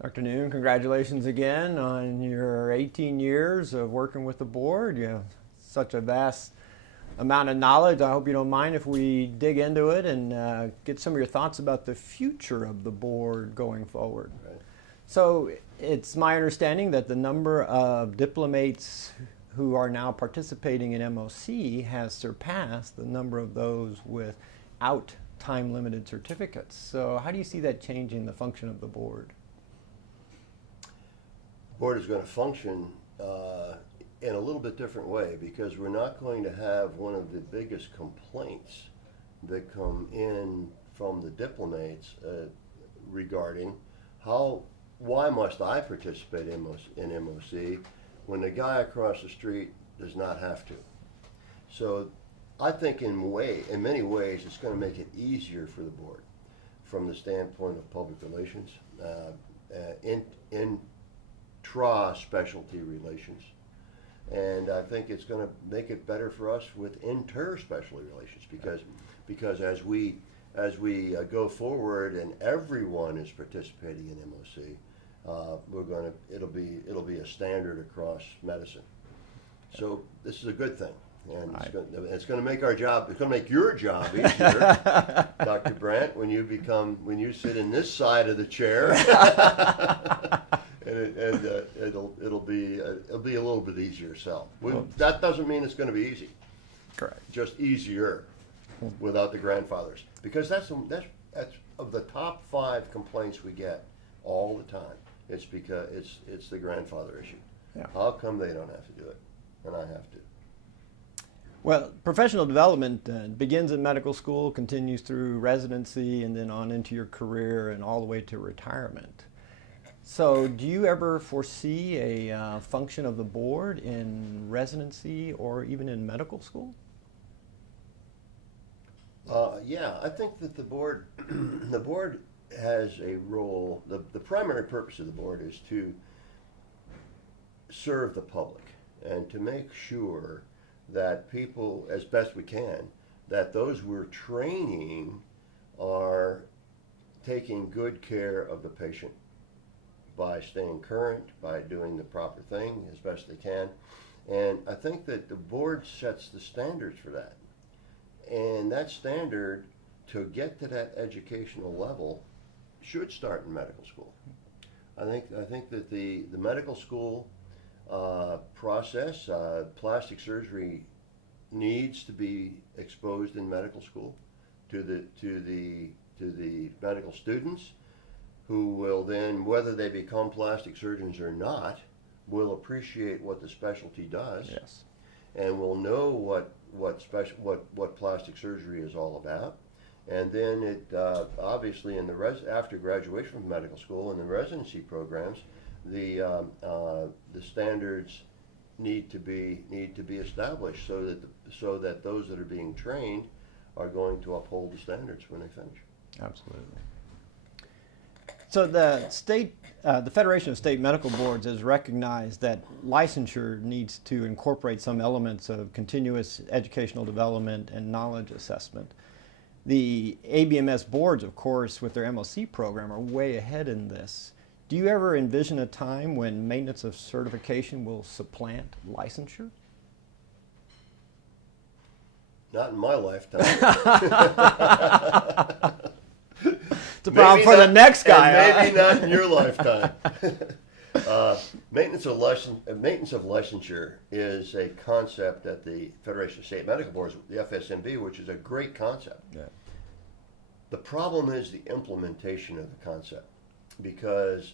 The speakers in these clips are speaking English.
Dr. Noone, congratulations again on your 18 years of working with the board. You have such a vast amount of knowledge. I hope you don't mind if we dig into it and get some of your thoughts about the future of the board going forward. Right. So it's my understanding that the number of diplomates who are now participating in MOC has surpassed the number of those without time-limited certificates. So how do you see that changing the function of the board? The board is going to function in a little bit different way because we're not going to have one of the biggest complaints that come in from the diplomates regarding why must I participate in MOC when the guy across the street does not have to. So I think in many ways it's going to make it easier for the board from the standpoint of public relations, intra-specialty relations. And I think it's going to make it better for us with inter-specialty relations because as we go forward and everyone is participating in MOC, it'll be a standard across medicine. So this is a good thing, and it's going to make our job. It's going to make your job easier, Dr. Brandt, when you sit in this side of the chair. And it'll be a little bit easier. So that doesn't mean it's going to be easy. Correct. Just easier without the grandfathers, because that's of the top 5 complaints we get all the time. It's because it's the grandfather issue. Yeah. How come they don't have to do it, and I have to? Well, professional development begins in medical school, continues through residency, and then on into your career and all the way to retirement. So do you ever foresee a function of the board in residency or even in medical school? Yeah, I think that the board has a role. The primary purpose of the board is to serve the public and to make sure that people, as best we can, that those we're training are taking good care of the patient by staying current, by doing the proper thing as best they can. And I think that the board sets the standards for that. And that standard, to get to that educational level, should start in medical school. I think that the medical school process, plastic surgery needs to be exposed in medical school to the medical students, who will then, whether they become plastic surgeons or not, will appreciate what the specialty does. Yes. And will know what plastic surgery is all about. And then it obviously after graduation from medical school and the residency programs, the standards need to be established so that those that are being trained are going to uphold the standards when they finish. Absolutely. So the Federation of State Medical Boards has recognized that licensure needs to incorporate some elements of continuous educational development and knowledge assessment. The ABMS boards, of course, with their MOC program, are way ahead in this. Do you ever envision a time when maintenance of certification will supplant licensure? Not in my lifetime. It's a problem for the next guy. Maybe not in your lifetime. Maintenance of licensure is a concept at the Federation of State Medical Boards, the FSMB, which is a great concept. Yeah. The problem is the implementation of the concept, because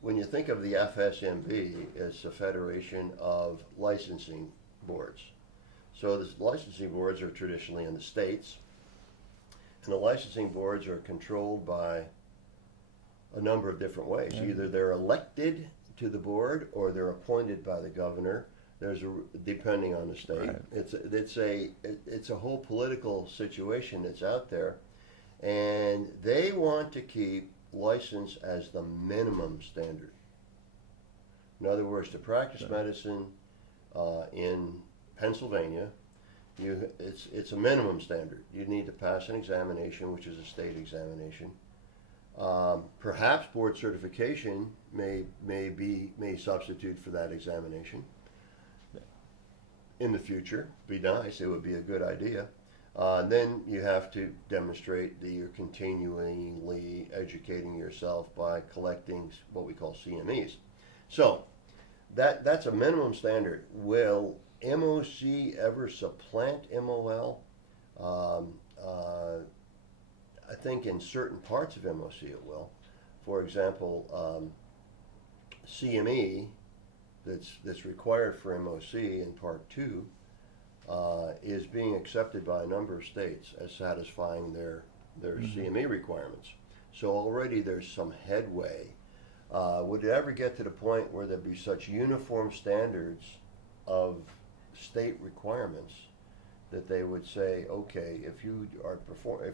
when you think of the FSMB, it's a federation of licensing boards. So the licensing boards are traditionally in the states, and the licensing boards are controlled by a number of different ways. Mm-hmm. Either they're elected to the board or they're appointed by the governor. Depending on the state. Right. It's a whole political situation that's out there, and they want to keep license as the minimum standard. In other words, to practice medicine in Pennsylvania, it's a minimum standard. You need to pass an examination, which is a state examination. Perhaps board certification may substitute for that examination in the future. Be nice. It would be a good idea. Then you have to demonstrate that you're continually educating yourself by collecting what we call CMEs. So that's a minimum standard. Will MOC ever supplant MOL? I think in certain parts of MOC it will. For example, CME that's required for MOC in Part 2 is being accepted by a number of states as satisfying their CME requirements. So already there's some headway. Would it ever get to the point where there'd be such uniform standards of state requirements that they would say, okay, if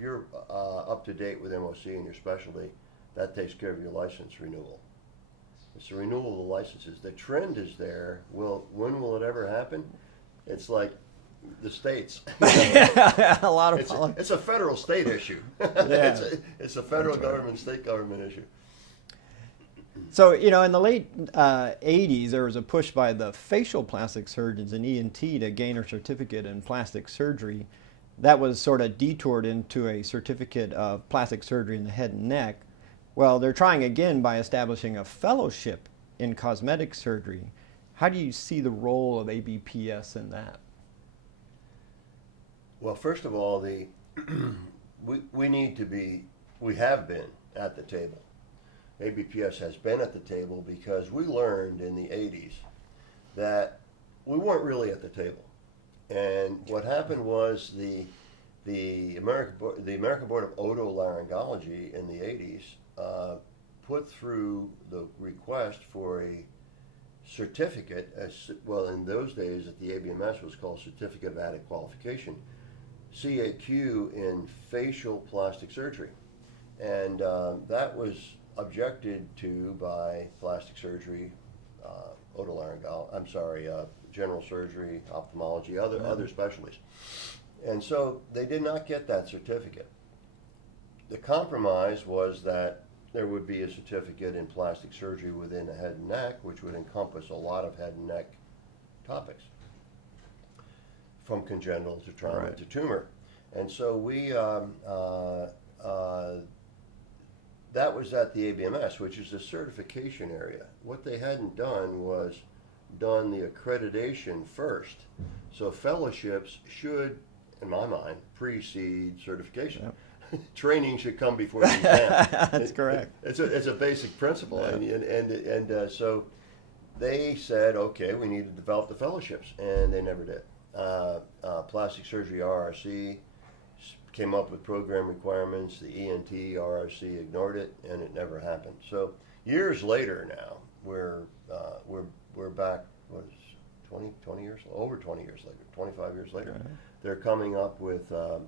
you're up to date with MOC in your specialty, that takes care of your license renewal. It's the renewal of the licenses. The trend is there. When will it ever happen? It's like the states. A lot of it's a federal state issue. Yeah. It's a federal government, state government issue. So, in the late 80s, there was a push by the facial plastic surgeons in ENT to gain a certificate in plastic surgery. That was sort of detoured into a certificate of plastic surgery in the head and neck. Well, they're trying again by establishing a fellowship in cosmetic surgery. How do you see the role of ABPS in that? Well, first of all, we have been at the table. ABPS has been at the table because we learned in the 80s that we weren't really at the table. And what happened was the American Board of Otolaryngology in the 80s put through the request for a certificate, well, in those days at the ABMS was called Certificate of Added Qualification, CAQ in facial plastic surgery. And that was objected to by plastic surgery, general surgery, ophthalmology, other specialties. And so they did not get that certificate. The compromise was that there would be a certificate in plastic surgery within the head and neck, which would encompass a lot of head and neck topics, from congenital to trauma to tumor. And so that was at the ABMS, which is the certification area. What they hadn't done was done the accreditation first. So fellowships should, in my mind, precede certification. Yep. Training should come before the exam. That's correct. It's a basic principle, and so they said, okay, we need to develop the fellowships, and they never did. Plastic surgery RRC came up with program requirements. The ENT RRC ignored it, and it never happened. So years later now, we're back. What is 20 years? Over 20 years later, 25 years later. Right. They're coming up with a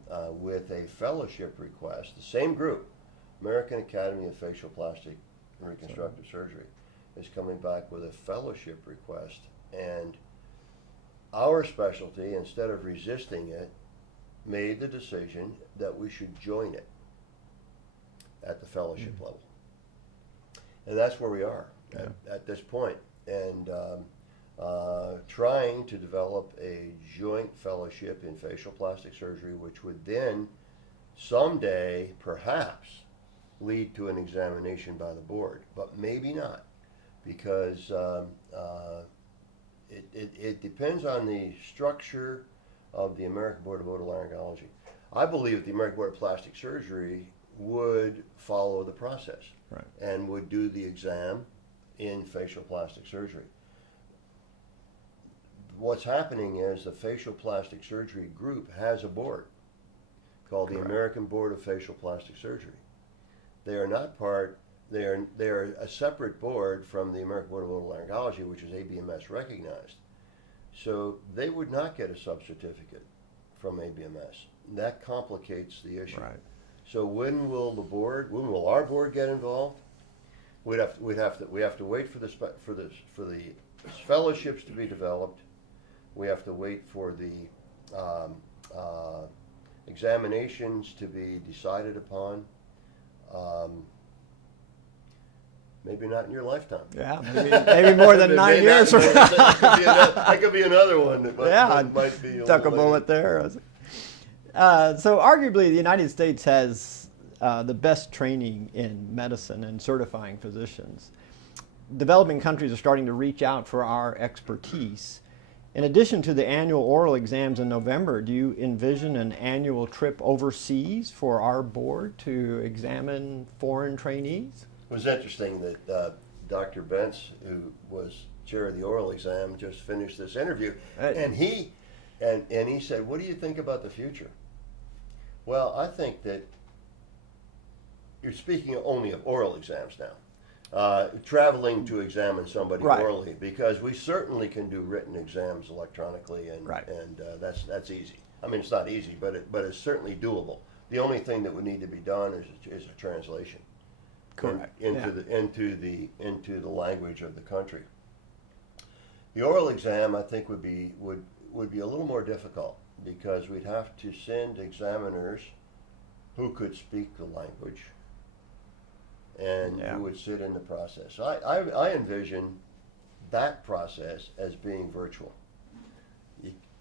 fellowship request. The same group, American Academy of Facial Plastic and Reconstructive Surgery, is coming back with a fellowship request, and our specialty, instead of resisting it, made the decision that we should join it at the fellowship level. And that's where we are at this point. And trying to develop a joint fellowship in facial plastic surgery, which would then someday perhaps lead to an examination by the board, but maybe not, because it depends on the structure of the American Board of Otolaryngology. I believe that the American Board of Plastic Surgery would follow the process and would do the exam in facial plastic surgery. What's happening is the facial plastic surgery group has a board called the American Board of Facial Plastic Surgery. They are not part. They are a separate board from the American Board of Otolaryngology, which is ABMS recognized. So they would not get a sub-certificate from ABMS. That complicates the issue. Right. So when will our board get involved? We have to wait for the fellowships to be developed. We have to wait for the examinations to be decided upon. Maybe not in your lifetime. Yeah, maybe more than 9 years from now. That could be another one that might be a Tuck a little bullet later. there. So arguably the United States has the best training in medicine and certifying physicians. Developing countries are starting to reach out for our expertise. In addition to the annual oral exams in November, do you envision an annual trip overseas for our board to examine foreign trainees? It was interesting that Dr. Bentz, who was chair of the oral exam, just finished this interview, and he said, "What do you think about the future?" Well, I think that you're speaking only of oral exams now. Traveling to examine somebody orally, because we certainly can do written exams electronically, and that's easy. I mean, it's not easy, but it's certainly doable. The only thing that would need to be done is a translation. Correct. Into the language of the country. The oral exam, I think, would be a little more difficult, because we'd have to send examiners who could speak the language and who would sit in the process. So I envision that process as being virtual.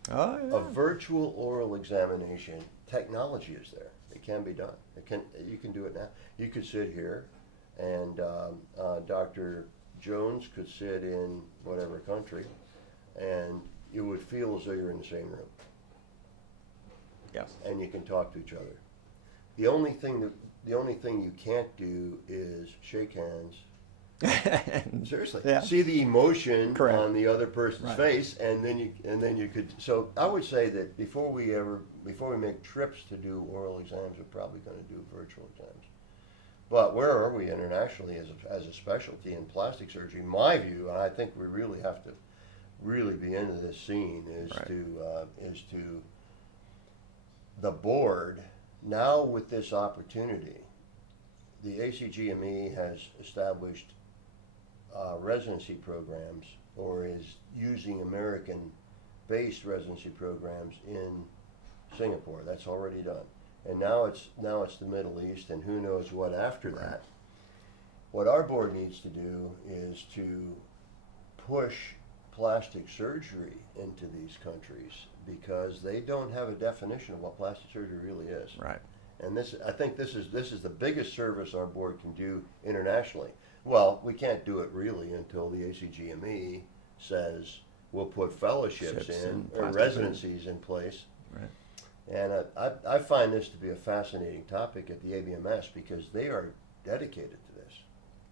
A virtual oral examination, technology is there. It can be done. You can do it now. You could sit here, and Dr. Jones could sit in whatever country, and you would feel as though you're in the same room. Yes. And you can talk to each other. The only thing you can't do is shake hands. Seriously, see the emotion on the other person's face, and then you could. So I would say that before we make trips to do oral exams, we're probably going to do virtual exams. But where are we internationally as a specialty in plastic surgery? My view, and I think we really have to be into this scene, is to the board now with this opportunity. The ACGME has established residency programs, or is using American-based residency programs in Singapore. That's already done, and now it's the Middle East, and who knows what after that. What our board needs to do is to push plastic surgery into these countries, because they don't have a definition of what plastic surgery really is. Right. And I think this is the biggest service our board can do internationally. Well, we can't do it really until the ACGME says we'll put fellowships in or residencies in place. Right. And I find this to be a fascinating topic at the ABMS, because they are dedicated to this.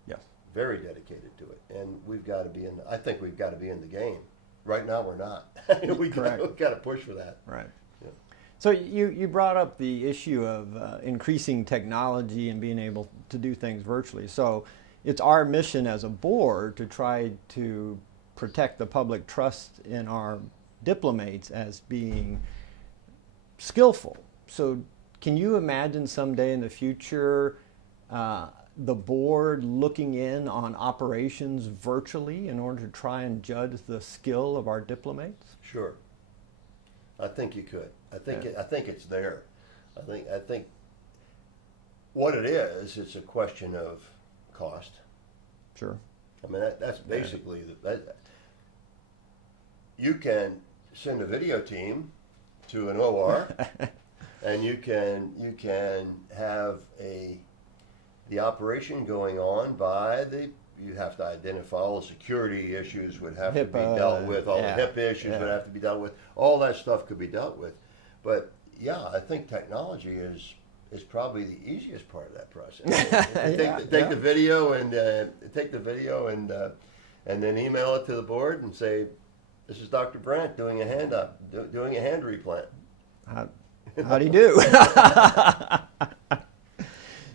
Yes. Very dedicated to it, and I think we've got to be in the game. Right now, we're not. We've got to push for that. Right. So you brought up the issue of increasing technology and being able to do things virtually. So it's our mission as a board to try to protect the public trust in our diplomates as being skillful. So can you imagine someday in the future the board looking in on operations virtually in order to try and judge the skill of our diplomates? Sure. I think you could. I think it's there. I think what it is, it's a question of cost. Sure. I mean, that's basically you can send a video team to an OR, and you can have the operation going on you have to identify all the security issues would have to be dealt with, all the HIPAA issues would have to be dealt with, all that stuff could be dealt with. But yeah, I think technology is probably the easiest part of that process. Take the video and then email it to the board and say, "This is Dr. Brandt doing a hand replant." How do you do?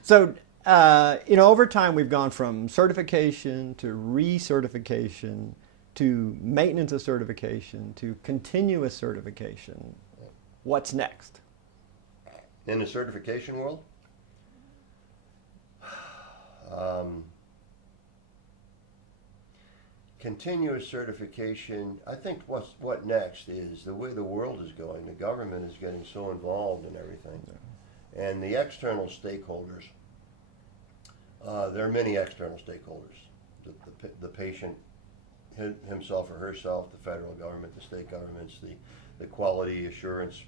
So, over time we've gone from certification to recertification to maintenance of certification to continuous certification. What's next? In the certification world? Continuous certification, I think what next is the way the world is going. The government is getting so involved in everything. And the external stakeholders There are many external stakeholders. The patient himself or herself, the federal government, the state governments, the quality assurance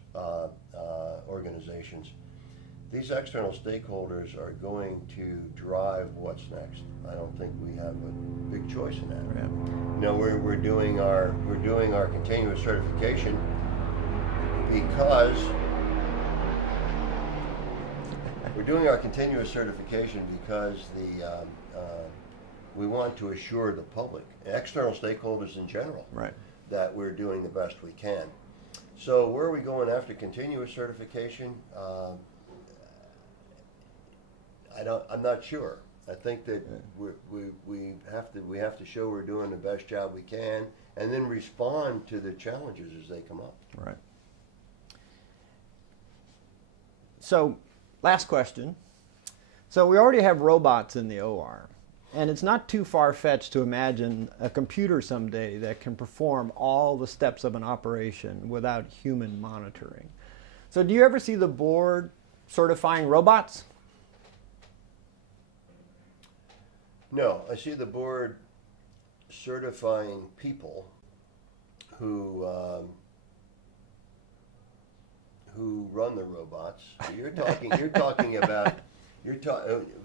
organizations. These external stakeholders are going to drive what's next. I don't think we have a big choice in that. Yeah. You know, we're doing our continuous certification because we want to assure the public, external stakeholders in general, Right. that we're doing the best we can. So where are we going after continuous certification? I'm not sure. I think that we have to show we're doing the best job we can, and then respond to the challenges as they come up. Right. So, last question. So we already have robots in the OR, and it's not too far-fetched to imagine a computer someday that can perform all the steps of an operation without human monitoring. So do you ever see the board certifying robots? No, I see the board certifying people who run the robots.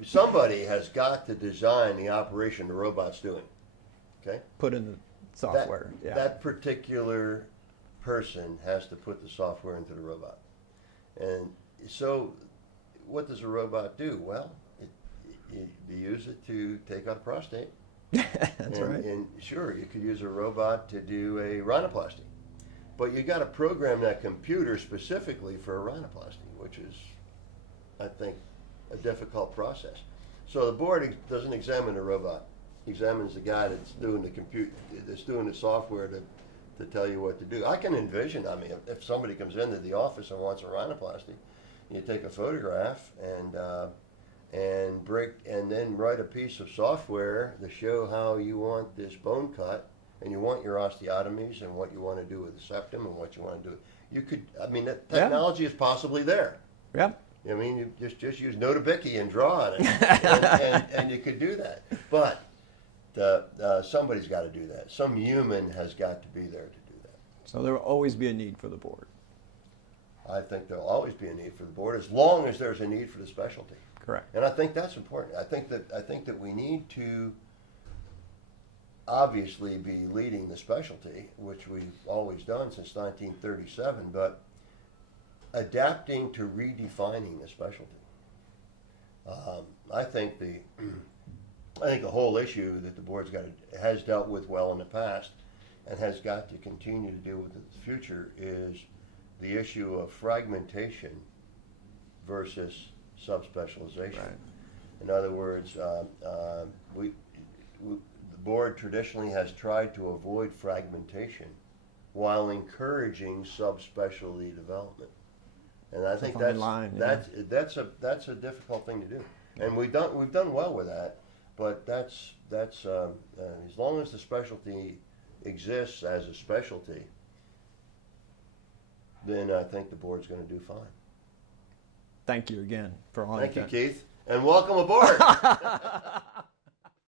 Somebody has got to design the operation the robot's doing. Okay? Put in the software. Yeah. That particular person has to put the software into the robot. And so what does a robot do? Well, you use it to take out a prostate. That's right. And sure, you could use a robot to do a rhinoplasty. But you got to program that computer specifically for a rhinoplasty, which is, I think, a difficult process. So the board doesn't examine the robot; examines the guy that's doing the software to tell you what to do. I can envision. I mean, if somebody comes into the office and wants a rhinoplasty, you take a photograph and then write a piece of software to show how you want this bone cut. And you want your osteotomies and what you want to do with the septum and what you want to do. You could, I mean, that technology is possibly there. Yeah. I mean, you just use Notabicky and draw on it, and you could do that. But somebody's got to do that. Some human has got to be there to do that. So there will always be a need for the board. I think there'll always be a need for the board as long as there's a need for the specialty. Correct. And I think that's important. I think that we need to obviously be leading the specialty, which we've always done since 1937, but adapting to redefining the specialty. I think the whole issue that the board's has dealt with well in the past and has got to continue to deal with in the future is the issue of fragmentation versus subspecialization. Right. In other words, the board traditionally has tried to avoid fragmentation while encouraging subspecialty development, and I think that's a difficult thing to do. And we've done well with that, but that's as long as the specialty exists as a specialty, then I think the board's going to do fine. Thank you again for all. Thank you, Keith, and welcome aboard.